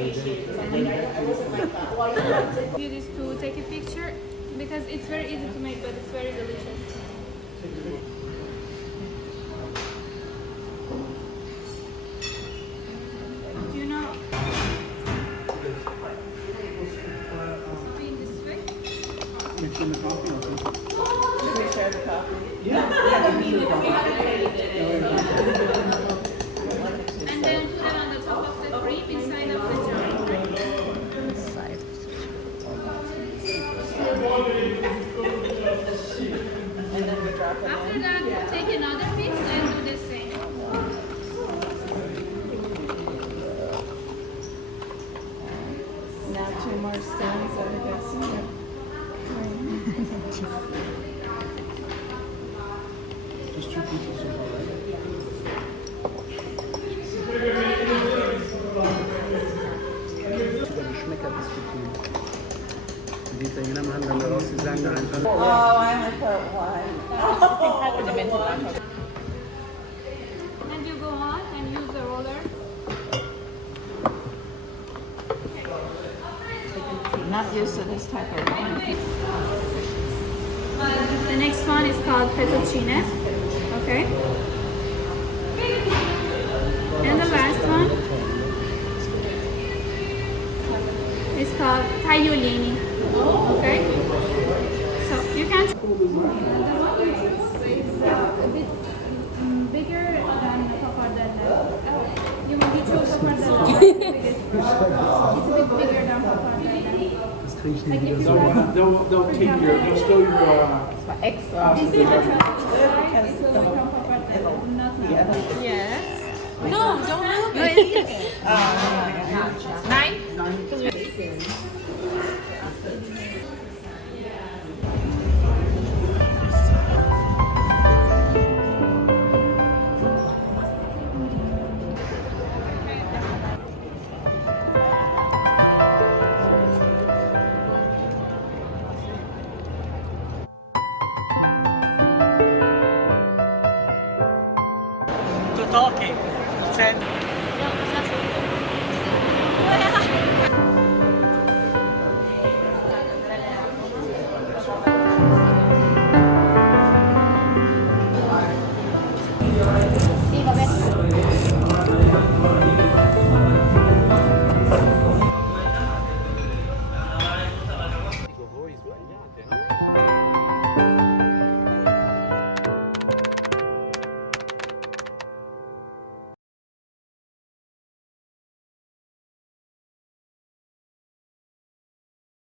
Do this to take a picture because it's very easy to make, but it's very delicious. Do you know? Being this way. Mix in the coffee. Should we share the coffee? And then put it on the top of the cream inside of the jar. And then we drop it After in. that, take another piece and do the same. Now 2 more stems, I'm guessing. Just 2 pieces so far, right? Sogar Geschmäcker diskutieren. Die Italiener haben dann daraus, sie sagen dann einfach. Oh, I only put one. And you go on and use the roller. Not used to this type of thing. The next one is called fettuccine. Okay. And the last one is called tagliolini. Okay. So you can. The one is a bit bigger than pappardelle. You chose pappardelle. It's a bit bigger than pappardelle. Das kriege ich nicht Like wieder if so. you They'll steal your Extra. This is the side, it will become pappardelle, not now. Yes. No, don't move it. Nine? To talking.